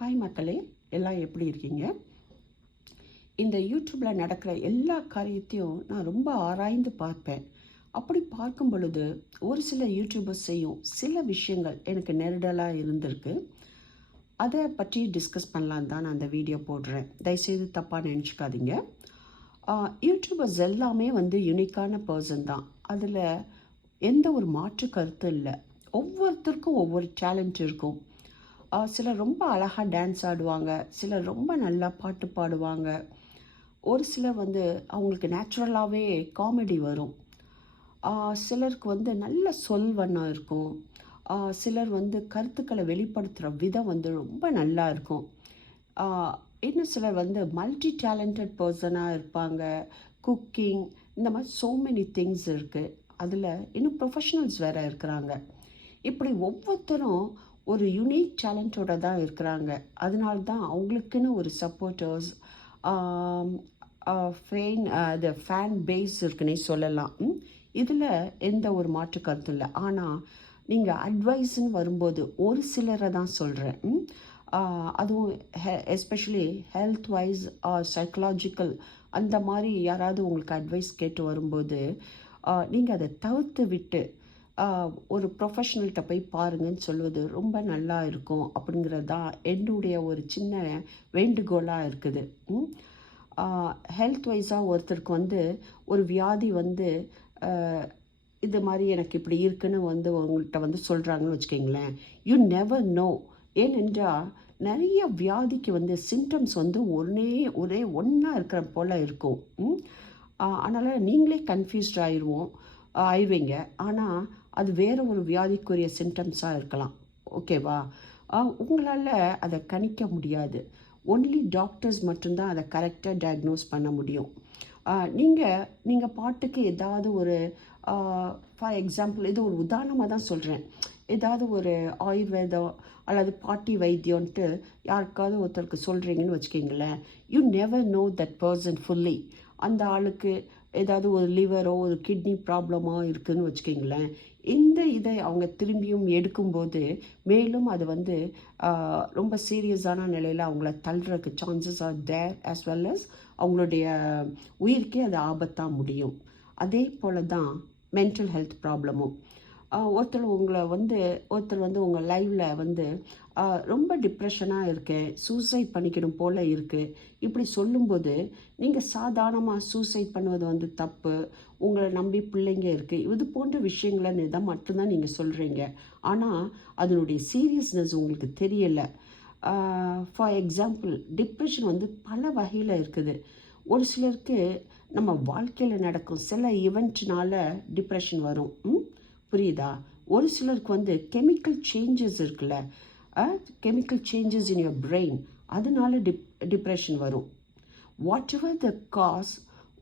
Hi மக்களே. எல்லாம் எப்படி இருக்கீங்க? இந்த யூடியூப்பில் நடக்கிற எல்லா காரியத்தையும் நான் ரொம்ப ஆராய்ந்து பார்ப்பேன். அப்படி பார்க்கும் பொழுது ஒரு சில யூடியூபர்ஸ் செய்யும் சில விஷயங்கள் எனக்கு நெருடலாக இருந்திருக்கு. அதை பற்றி டிஸ்கஸ் பண்ணலான்னு தான் நான் அந்த வீடியோ போடுறேன். தயவுசெய்து தப்பாக நினச்சிக்காதீங்க. யூடியூபர்ஸ் எல்லாமே வந்து யுனிக்கான பர்சன் தான். அதில் எந்த ஒரு மாற்று கருத்தும் இல்லை. ஒவ்வொருத்தருக்கும் ஒவ்வொரு டேலண்ட் இருக்கும். சிலர் ரொம்ப அழகாக டான்ஸ் ஆடுவாங்க சிலர் ரொம்ப நல்லா பாட்டு பாடுவாங்க. ஒரு சிலர் வந்து அவங்களுக்கு நேச்சுரலாகவே காமெடி வரும். சிலருக்கு வந்து நல்ல சொல் வண்ணம் இருக்கும். சிலர் வந்து கருத்துக்களை வெளிப்படுத்துகிற விதம் வந்து ரொம்ப நல்லா இருக்கும். இன்னும் சிலர் வந்து மல்டி டேலண்டட் பர்சனாக இருப்பாங்க. குக்கிங் இந்த மாதிரி ஸோ மெனி திங்ஸ் இருக்குது அதில் இன்னும் ப்ரொஃபஷனல்ஸ் வேறு இருக்கிறாங்க. இப்படி ஒவ்வொருத்தரும் ஒரு யுனிக் டேலண்ட்டோட தான் இருக்கிறாங்க. அதனால தான் அவங்களுக்குன்னு ஒரு சப்போர்ட்டர்ஸ் ஃபேன் அது ஃபேன் பேஸ் இருக்குன்னே சொல்லலாம். இதில் எந்த ஒரு மாற்று கருத்தும் இல்லை. ஆனால் நீங்கள் அட்வைஸ்ன்னு வரும்போது ஒரு சிலரை தான் சொல்கிறேன் அதுவும் ஹெ எஸ்பெஷலி ஹெல்த் வைஸ் சைக்கலாஜிக்கல் அந்த மாதிரி யாராவது உங்களுக்கு அட்வைஸ் கேட்டு வரும்போது நீங்கள் அதை தவிர்த்து விட்டு ஒரு ப்ரொஃபஷனல்கிட்ட போய் பாருங்கன்னு சொல்வது ரொம்ப நல்லா இருக்கும் அப்படிங்கிறது தான் என்னுடைய ஒரு சின்ன வேண்டுகோளாக இருக்குது. ஹெல்த் வைஸாக ஒருத்தருக்கு வந்து ஒரு வியாதி வந்து இது மாதிரி எனக்கு இப்படி இருக்குன்னு வந்து உங்கள்கிட்ட வந்து சொல்கிறாங்கன்னு வச்சுக்கிங்களேன். யூ நெவர் நோ ஏனென்றால் நிறைய வியாதிக்கு வந்து சிம்டம்ஸ் வந்து ஒரே ஒரே ஒன்றா இருக்கிற போல் இருக்கும். அதனால் நீங்களே கன்ஃபியூஸ்ட் ஆயிடுவோம் ஆயிடுவீங்க. ஆனால் அது வேறு ஒரு வியாதிக்குரிய சிம்டம்ஸாக இருக்கலாம். ஓகேவா உங்களால் அதை கணிக்க முடியாது. ஒன்லி டாக்டர்ஸ் மட்டும்தான் அதை கரெக்டாக டயக்னோஸ் பண்ண முடியும். நீங்கள் நீங்கள் பாட்டுக்கு ஏதாவது ஒரு ஃபார் எக்ஸாம்பிள் இது ஒரு உதாரணமாக தான் சொல்கிறேன் ஏதாவது ஒரு ஆயுர்வேதம் அல்லது பாட்டி வைத்தியம்ன்ட்டு யாருக்காவது ஒருத்தருக்கு சொல்கிறீங்கன்னு வச்சுக்கிங்களேன். You never know that person fully அந்த ஆளுக்கு ஏதாவது ஒரு லிவரோ ஒரு கிட்னி ப்ராப்ளமோ இருக்குதுன்னு வச்சுக்கிங்களேன். இந்த இதை அவங்க திரும்பியும் எடுக்கும்போது மேலும் அது வந்து ரொம்ப சீரியஸான நிலையில் அவங்கள தள்ளுறதுக்கு chances are there as well as அவங்களுடைய உயிருக்கே அது ஆபத்தாக முடியும். அதே போல தான் மென்டல் ஹெல்த் ப்ராப்ளமும் ஒருத்தர் உங்களை வந்து ஒருத்தர் வந்து உங்கள் லைவில் வந்து ரொம்ப டிப்ரெஷனாக இருக்கேன் சூசைட் பண்ணிக்கணும் போல் இருக்குது இப்படி சொல்லும்போது நீங்கள் சாதாரணமாக சூசைட் பண்ணுவது வந்து தப்பு. உங்களை நம்பி பிள்ளைங்க இருக்குது இது போன்ற விஷயங்களை தான் மட்டும்தான் நீங்கள் சொல்கிறீங்க ஆனால் அதனுடைய சீரியஸ்னஸ் உங்களுக்கு தெரியலை. ஃபார் எக்ஸாம்பிள் டிப்ரெஷன் வந்து பல வகையில் இருக்குது. ஒரு சிலருக்கு நம்ம வாழ்க்கையில் நடக்கும் சில ஈவெண்ட்னால டிப்ரெஷன் வரும். ம்? புரியுதா? ஒரு சிலருக்கு வந்து கெமிக்கல் சேஞ்சஸ் இருக்குல்ல chemical changes in your brain அதனால டிப் டிப்ரெஷன் வரும். வாட் எவர் த காஸ்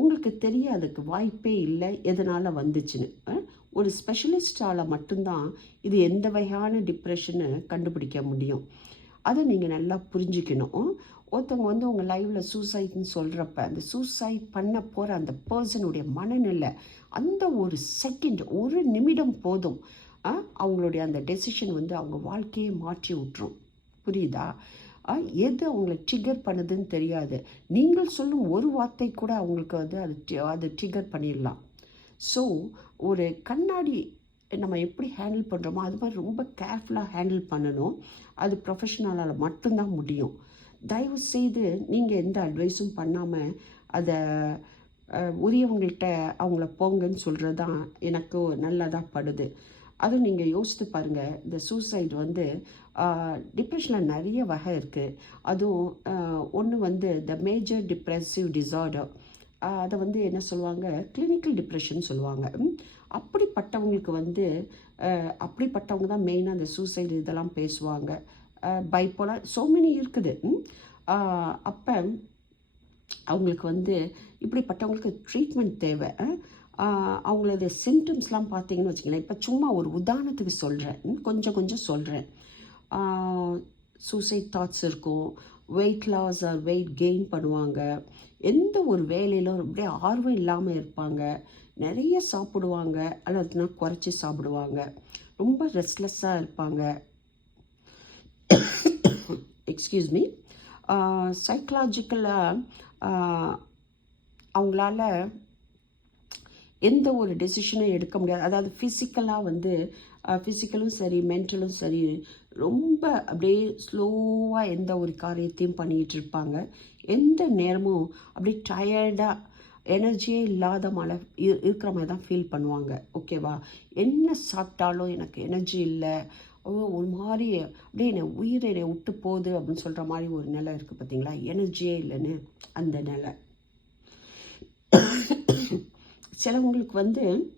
உங்களுக்கு தெரியாதுக்கு வாய்ப்பே இல்லை எதனால் வந்துச்சுன்னு. ஒரு ஸ்பெஷலிஸ்டால் மட்டும்தான் இது எந்த வகையான டிப்ரெஷன்னு கண்டுபிடிக்க முடியும். அதை நீங்கள் நல்லா புரிஞ்சுக்கணும். ஒருத்தவங்க வந்து உங்கள் லைவில் சூசைட்னு சொல்கிறப்ப அந்த சூசைட் பண்ண போகிற அந்த பர்சனுடைய மனநிலை அந்த ஒரு செகண்ட் ஒரு நிமிடம் போதும். அவங்களுடைய அந்த டெசிஷன் வந்து அவங்க வாழ்க்கையை மாற்றி விட்டுரும். புரியுதா? எது அவங்கள ட்ரிகர் பண்ணுதுன்னு தெரியாது. நீங்கள் சொல்லும் ஒரு வார்த்தை கூட அவங்களுக்கு வந்து அது அது ட்ரிகர் பண்ணிடலாம். ஸோ ஒரு கண்ணாடி நம்ம எப்படி ஹேண்டில் பண்ணுறோமோ அது மாதிரி ரொம்ப கேர்ஃபுல்லாக ஹேண்டில் பண்ணணும். அது ப்ரொஃபஷனலால் மட்டும்தான் முடியும். தயவு செய்து நீங்கள் எந்த அட்வைஸும் பண்ணாமல் அதை உரியவங்கள்ட்ட அவங்கள போங்கன்னு சொல்கிறது தான் எனக்கு நல்லதாக படுது. அதுவும் நீங்கள் யோசித்து பாருங்கள் இந்த சூசைட் வந்து டிப்ரெஷனில் நிறைய வகை இருக்குது அதுவும் ஒன்று வந்து த மேஜர் டிப்ரெசிவ் டிசார்டர் அதை வந்து என்ன சொல்லுவாங்க? கிளினிக்கல் டிப்ரெஷன் சொல்லுவாங்க. அப்படிப்பட்டவங்களுக்கு வந்து அப்படிப்பட்டவங்க தான் மெயினாக அந்த சூசைடு இதெல்லாம் பேசுவாங்க. பைப்போலார் ஸோ மெனி இருக்குது. அப்போ அவங்களுக்கு வந்து இப்படிப்பட்டவங்களுக்கு ட்ரீட்மெண்ட் தேவை. அவங்களது சிம்டம்ஸ்லாம் பார்த்தீங்கன்னு வச்சுங்களேன் இப்போ சும்மா ஒரு உதாரணத்துக்கு சொல்கிறேன் கொஞ்சம் கொஞ்சம் சொல்கிறேன் சூசைட் தாட்ஸ் இருக்கும். Weight loss or weight gain பண்ணுவாங்க. எந்த ஒரு வேலையிலும் அப்படியே ஆர்வம் இல்லாமல் இருப்பாங்க. நிறைய சாப்பிடுவாங்க. அல்லதுனா குறைச்சி சாப்பிடுவாங்க. ரொம்ப ரெஸ்ட்லெஸ்ஸாக இருப்பாங்க. எக்ஸ்கியூஸ் மீ சைக்கலாஜிக்கலாக அவங்களால எந்த ஒரு டெசிஷனும் எடுக்க முடியாது. அதாவது ஃபிசிக்கலாக வந்து uh, ஃபிசிக்கலும் சரி மென்டலும் சரி ரொம்ப அப்படியே ஸ்லோவாக எந்த ஒரு காரியத்தையும் பண்ணிகிட்டு இருப்பாங்க. எந்த நேரமும் அப்படியே டயர்டாக எனர்ஜியே இல்லாத மழை இருக்கிற மாதிரி தான் ஃபீல் பண்ணுவாங்க. ஓகேவா என்ன சாப்பிட்டாலும் எனக்கு எனர்ஜி இல்லை. ஒரு மாதிரி அப்படியே என்னை உயிரை என்னை விட்டு போகுது அப்படின்னு சொல்கிற மாதிரி ஒரு நிலை இருக்குது பார்த்தீங்களா எனர்ஜியே இல்லைன்னு அந்த நிலை. சிலவங்களுக்கு வந்து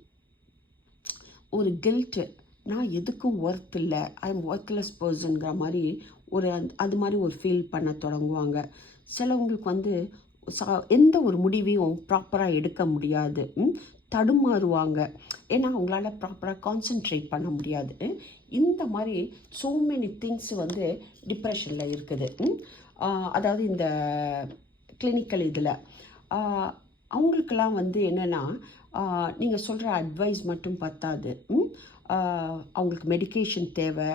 ஒரு கில்ட்டு நான் எதுக்கும் ஒர்த் இல்லை. ஐ எம் ஒர்க்லெஸ் பர்சன்கிற மாதிரி ஒரு அது மாதிரி ஒரு ஃபீல் பண்ண தொடங்குவாங்க. சிலவங்களுக்கு வந்து சா- எந்த ஒரு முடிவையும் ப்ராப்பராக எடுக்க முடியாது. தடுமாறுவாங்க. ஏன்னா அவங்களால ப்ராப்பராக கான்சென்ட்ரேட் பண்ண முடியாது. இந்த மாதிரி ஸோ மெனி திங்ஸ் வந்து டிப்ரெஷனில் இருக்குது. அதாவது இந்த கிளினிக்கல் இதில். அவங்களுக்கெல்லாம் வந்து என்னென்னா நீங்கள் சொல்கிற அட்வைஸ் மட்டும் பத்தாது. அவங்களுக்கு மெடிக்கேஷன் தேவை.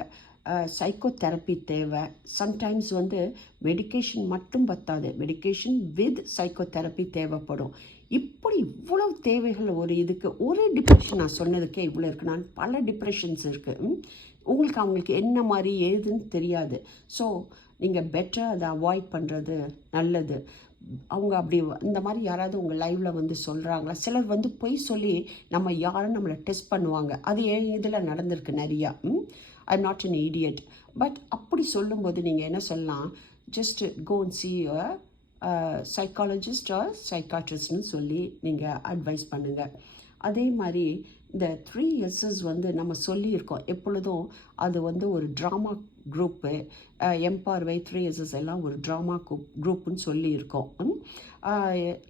சைக்கோ தெரப்பி தேவை. சம்டைம்ஸ் வந்து மெடிகேஷன் மட்டும் பத்தாது. மெடிகேஷன் வித் சைக்கோ தெரப்பி தேவைப்படும். இப்படி இவ்வளவு தேவைகள் ஒரு இதுக்கு ஒரு டிப்ரெஷன் நான் சொன்னதுக்கே இவ்வளோ இருக்கு. நான் பல டிப்ரெஷன்ஸ் இருக்குது உங்களுக்கு அவங்களுக்கு என்ன மாதிரி ஏதுன்னு தெரியாது. ஸோ நீங்கள் பெட்டராக அதை அவாய்ட் பண்ணுறது நல்லது. அவங்க அப்படி இந்த மாதிரி யாராவது உங்கள் லைவில் வந்து சொல்கிறாங்களா சிலர் வந்து பொய் சொல்லி நம்ம யாரும் நம்மளை டெஸ்ட் பண்ணுவாங்க. அது என் இதில் நடந்திருக்கு நிறையா? I not an idiot but அப்படி சொல்லும்போது நீங்கள் என்ன சொல்லலாம்? Just go and see psychologist or சைக்காட்ரிஸ்ட்னு சொல்லி நீங்கள் அட்வைஸ் பண்ணுங்கள் அதே மாதிரி இந்த த்ரீ எஸ்எஸ் வந்து நம்ம சொல்லியிருக்கோம். எப்பொழுதும் அது வந்து ஒரு ட்ராமா குரூப்பு எம்பார்வை த்ரீ எஸ்எஸ் எல்லாம் ஒரு ட்ராமா குரூப்புன்னு சொல்லியிருக்கோம்.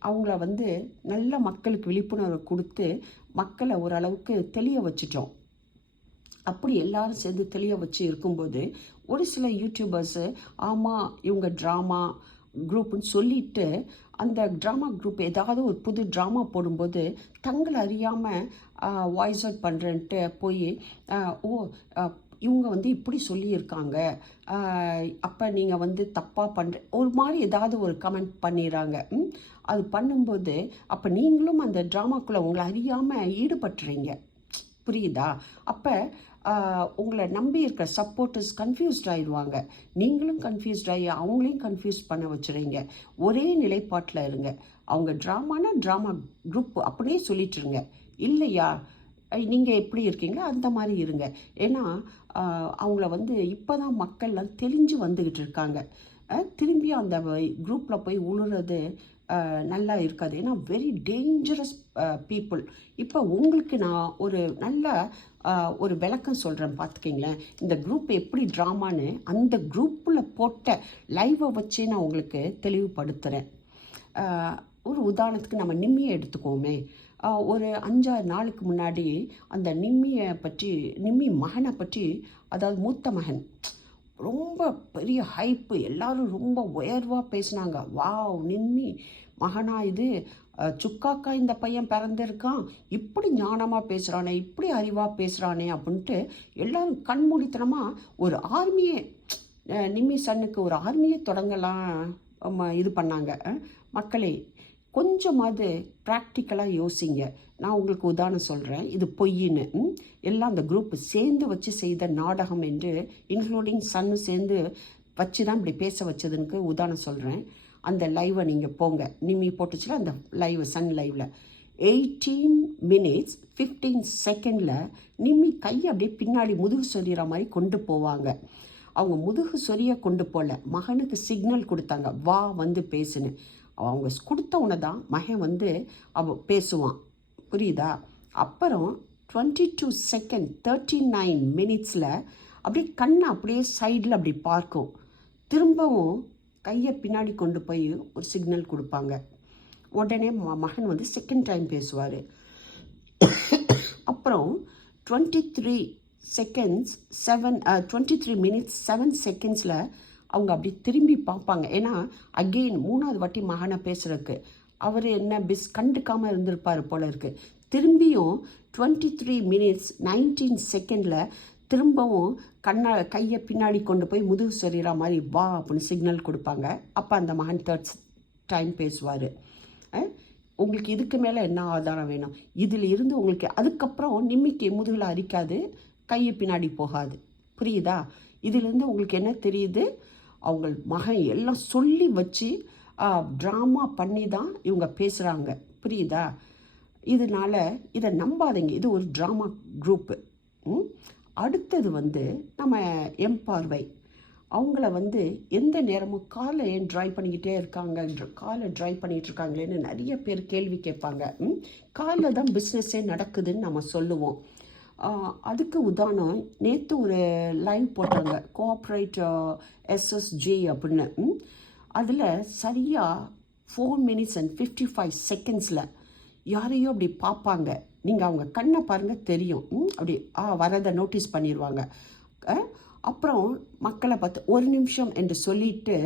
அவங்கள வந்து நல்ல மக்களுக்கு விழிப்புணர்வு கொடுத்து மக்களை ஓரளவுக்கு தெளிய வச்சுட்டோம். அப்படி எல்லாரும் சேர்ந்து தெளிய வச்சு இருக்கும்போது ஒரு சில யூடியூபர்ஸு ஆமாம் இவங்க ட்ராமா குரூப்புன்னு சொல்லிட்டு அந்த ட்ராமா குரூப் ஏதாவது ஒரு புது ட்ராமா போடும்போது தங்களை அறியாமல் வாய்ஸ் அவுட் பண்ணுறேன்ட்டு போய் ஓ இவங்க வந்து இப்படி சொல்லியிருக்காங்க. அப்போ நீங்கள் வந்து தப்பாக பண்ணுற ஒரு மாதிரி ஏதாவது ஒரு கமெண்ட் பண்ணிடுறாங்க. ம்? அது பண்ணும்போது அப்போ நீங்களும் அந்த ட்ராமாக்குள்ளே உங்களை அறியாமல் ஈடுபட்டுறீங்க. புரியுதா? அப்போ உங்களை நம்பி இருக்கிற சப்போர்ட்டர்ஸ் கன்ஃபியூஸ்ட் ஆயிடுவாங்க. நீங்களும் கன்ஃபியூஸ்ட் ஆகி அவங்களையும் கன்ஃபியூஸ் பண்ண வச்சுருங்க. ஒரே நிலைப்பாட்டில் இருங்க. அவங்க ட்ராமானா ட்ராமா குரூப் அப்படியே சொல்லிட்டுருங்க. இல்லையா? நீங்கள் எப்படி இருக்கீங்களோ அந்த மாதிரி இருங்க. ஏன்னா அவங்கள வந்து இப்போ தான் மக்கள்லாம் தெளிஞ்சு வந்துக்கிட்டு இருக்காங்க. திரும்பி அந்த குரூப்பில் போய் உழுறது நல்லா இருக்காது. ஏன்னா வெரி டேஞ்சரஸ் பீப்புள் இப்போ உங்களுக்கு நான் ஒரு நல்ல ஒரு விளக்கம் சொல்கிறேன் பார்த்துக்கிங்களேன். இந்த குரூப் எப்படி ட்ராமான்னு அந்த குரூப்பில் போட்ட லைவை வச்சே நான் உங்களுக்கு தெளிவுபடுத்துகிறேன் ஒரு உதாரணத்துக்கு நம்ம நிம்மியை எடுத்துக்கோமே. ஒரு அஞ்சாறு நாளுக்கு முன்னாடி அந்த நிம்மியை பற்றி நிம்மி மகனை பற்றி அதாவது மூத்த மகன் ரொம்ப பெரிய ஹைப்பு எல்லாரும் ரொம்ப உயர்வாக பேசினாங்க. வாவ் நிம்மி மகனா இது. சுக்காக்கா இந்த பையன் பிறந்திருக்கான். இப்படி ஞானமாக பேசுகிறானே இப்படி அறிவாக பேசுகிறானே அப்படின்ட்டு எல்லாரும் கண்மூடித்தனமாக ஒரு ஆர்மியை நிம்மி சன்னுக்கு ஒரு ஆர்மியை தொடங்கலாம் இது பண்ணாங்க. மக்களே கொஞ்சமாவது ப்ராக்டிக்கலாக யோசிங்க. நான் உங்களுக்கு உதாரணம் சொல்கிறேன் இது பொய்ன்னு எல்லாம் அந்த குரூப் சேர்ந்து வச்சு செய்த நாடகம் என்று இன்க்ளூடிங் சன்னு சேர்ந்து வச்சு தான் இப்படி பேச வச்சதுன்னு உதாரணம் சொல்கிறேன் அந்த லைவை நீங்கள் போங்க. நிம்மி போட்டுச்சுல அந்த லைவ் சன் லைவில் எயிட்டீன் மினிட்ஸ் ஃபிஃப்டீன் செகண்டில் நிம்மி கையை அப்படியே பின்னாடி முதுகு சொல்லிற மாதிரி கொண்டு போவாங்க. அவங்க முதுகு சொரிய கொண்டு போகல மகனுக்கு சிக்னல் கொடுத்தாங்க. வா வந்து பேசுன்னு. அவங்க கொடுத்த உடனே தான் மகன் வந்து அவ பேசுவான். புரியுதா? அப்புறம் twenty two second thirty nine மினிட்ஸில் அப்படியே கண்ணை அப்படியே சைடில் அப்படி பார்க்கும். திரும்பவும் கையை பின்னாடி கொண்டு போய் ஒரு சிக்னல் கொடுப்பாங்க. உடனே ம- மகன் வந்து செகண்ட் டைம் பேசுவார். அப்புறம் twenty three seconds seven twenty three minutes seven செகண்ட்ஸில் அவங்க அப்படி திரும்பி பார்ப்பாங்க. ஏன்னா அகெயின் மூணாவது வாட்டி மகனை பேசுகிறதுக்கு அவர் என்ன பிஸ் கண்டுக்காமல் இருந்திருப்பார் போல இருக்குது திரும்பியும் டுவெண்ட்டி த்ரீ மினிட்ஸ் நைன்டீன் செகண்டில் திரும்பவும் கண்ணா கையை பின்னாடி கொண்டு போய் முதுகு சொறிகிற மாதிரி வா அப்படின்னு சிக்னல் கொடுப்பாங்க. அப்போ அந்த மகன் தேர்ட்ஸ் டைம் பேசுவார். உங்களுக்கு இதுக்கு மேலே என்ன ஆதாரம் வேணும்? இதில் இருந்து உங்களுக்கு அதுக்கப்புறம் நிம்மிக்கு முதுகில் அரிக்காது கையை பின்னாடி போகாது. புரியுதா? இதிலிருந்து உங்களுக்கு என்ன தெரியுது? அவங்க மகன் எல்லாம் சொல்லி வச்சு ட்ராமா பண்ணி தான் இவங்க பேசுகிறாங்க புரியுதா? இதனால இதை நம்பாதீங்க. இது ஒரு ட்ராமா குரூப்பு அடுத்தது வந்து நம்ம எம்பார்வை அவங்கள வந்து எந்த நேரமும் காலை ஏன் ட்ரை பண்ணிக்கிட்டே இருக்காங்க காலை ட்ரை பண்ணிகிட்டு இருக்காங்களேன்னு நிறைய பேர் கேள்வி கேட்பாங்க. காலில் தான் பிஸ்னஸே நடக்குதுன்னு நம்ம சொல்லுவோம். அதுக்கு உதாரணம் நேற்று ஒரு லைவ் போட்டாங்க கோஆப்ரேட் எஸ்எஸ்ஜே அப்படின்னு. அதில் சரியாக four minutes and fifty five செகண்ட்ஸில் யாரையும் அப்படி பார்ப்பாங்க. நீங்கள் அவங்க கண்ணை பாருங்கள் தெரியும். ம், அப்படி ஆ வரதை நோட்டீஸ் பண்ணிடுவாங்க அப்புறம் மக்களை பார்த்து ஒரு நிமிஷம் என்று சொல்லிட்டு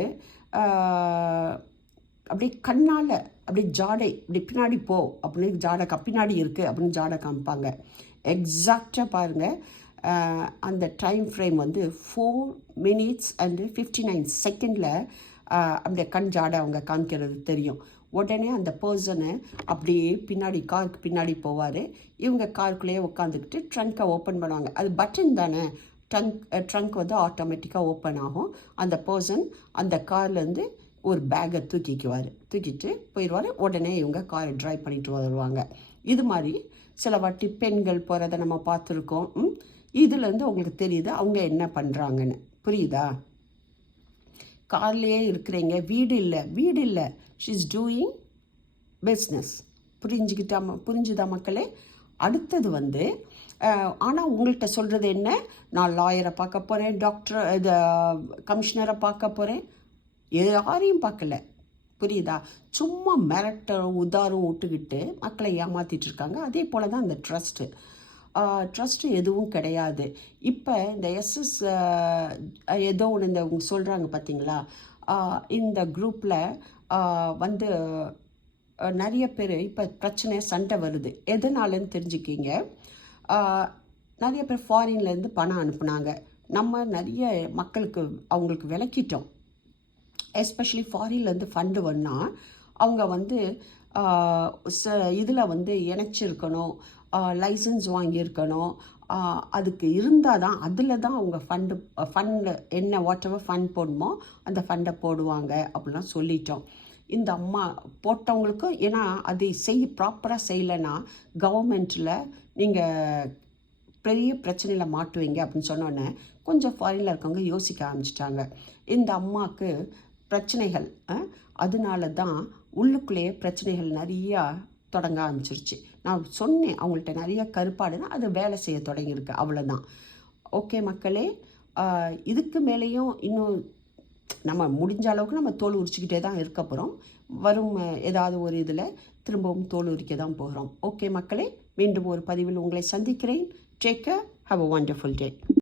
அப்படியே கண்ணால் அப்படியே ஜாடை இப்படி பின்னாடி போ அப்படின்னு ஜாடை க பின்னாடி இருக்குது அப்படின்னு ஜாடை காமிப்பாங்க. எக்ஸாக்டாக பாருங்கள் அந்த டைம் ஃப்ரேம் வந்து four minutes and fifty nine செகண்டில் அந்த கண் ஜாடை அவங்க காமிக்கிறது தெரியும். உடனே அந்த பர்சனை அப்படியே பின்னாடி காருக்கு பின்னாடி போவார். இவங்க காருக்குள்ளேயே உட்காந்துக்கிட்டு ட்ரங்க்கை ஓப்பன் பண்ணுவாங்க. அது பட்டன் தானே? ட்ரங்க் ட்ரங்க் வந்து ஆட்டோமேட்டிக்காக ஓப்பன் ஆகும். அந்த பர்சன் அந்த கார்லேருந்து ஒரு பேக்கை தூக்கிக்குவார். தூக்கிட்டு போயிடுவார். உடனே இவங்க காரை ட்ரைவ் பண்ணிட்டு வருவாங்க. இது மாதிரி சில வாட்டி பெண்கள் போகிறத நம்ம பார்த்துருக்கோம். ம்? இதுலேருந்து உங்களுக்கு தெரியுது அவங்க என்ன பண்ணுறாங்கன்னு புரியுதா? கார்லேயே இருக்கிறீங்க. வீடு இல்லை. வீடு இல்லை. ஷீஸ் டூயிங் பிஸ்னஸ் புரிஞ்சுக்கிட்டா புரிஞ்சுதா மக்களே? அடுத்தது வந்து ஆனால் உங்கள்கிட்ட சொல்கிறது என்ன? நான் லாயரை பார்க்க போகிறேன் டாக்டர் இது கமிஷனரை பார்க்க போகிறேன் யாரையும் பார்க்கல. புரியுதா? சும்மா மிரட்ட உதாரம் விட்டுக்கிட்டு மக்களை ஏமாத்திட்டு இருக்காங்க. அதே போல தான் இந்த ட்ரஸ்ட்டு ட்ரஸ்ட்டு எதுவும் கிடையாது. இப்போ இந்த எஸ்எஸ் ஏதோ ஒன்று இந்த சொல்கிறாங்க பார்த்தீங்களா இந்த குரூப்பில் வந்து நிறைய பேர் இப்போ பிரச்சனை சண்டை வருது. எதனாலன்னு தெரிஞ்சுக்கிங்க. நிறைய பேர் ஃபாரின்லேருந்து பணம் அனுப்புனாங்க. நம்ம நிறைய மக்களுக்கு அவங்களுக்கு விளக்கிட்டோம். எஸ்பெஷலி ஃபாரின்லேருந்து ஃபண்டு வந்தால் அவங்க வந்து ச இதில் வந்து இணைச்சிருக்கணும் லைசன்ஸ் வாங்கியிருக்கணும். அதுக்கு இருந்தால் தான் அதில் தான் அவங்க ஃபண்டு ஃபண்டு என்ன வாட் எவர் ஃபண்ட் போடணுமோ அந்த ஃபண்டை போடுவாங்க அப்படிலாம் சொல்லிட்டோம். இந்த அம்மா போட்டவங்களுக்கும் ஏன்னா அதை செய் ப்ராப்பராக செய்யலைன்னா கவர்மெண்ட்டில் நீங்கள் பெரிய பிரச்சனையில் மாட்டுவீங்க அப்படின்னு சொன்னோன்னே கொஞ்சம் ஃபாரினில் இருக்கவங்க யோசிக்க ஆரம்பிச்சிட்டாங்க. இந்த அம்மாவுக்கு பிரச்சனைகள் அதனால தான் உள்ளுக்குள்ளேயே பிரச்சனைகள் நிறையா தொடங்க ஆரம்பிச்சிருச்சு. நான் சொன்னேன் அவங்கள்ட்ட நிறைய கருப்பாடுனா அது வேலை செய்ய தொடங்கியிருக்கு அவ்வளோதான் ஓகே மக்களே இதுக்கு மேலேயும் இன்னும் நம்ம முடிஞ்ச அளவுக்கு நம்ம தோல் உரிச்சுக்கிட்டே தான் இருக்க போகிறோம் வரும் ஏதாவது ஒரு இதில் திரும்பவும் தோல் உரிக்க தான் போகிறோம் ஓகே மக்களே மீண்டும் ஒரு பதிவில் உங்களை சந்திக்கிறேன். Take have a wonderful day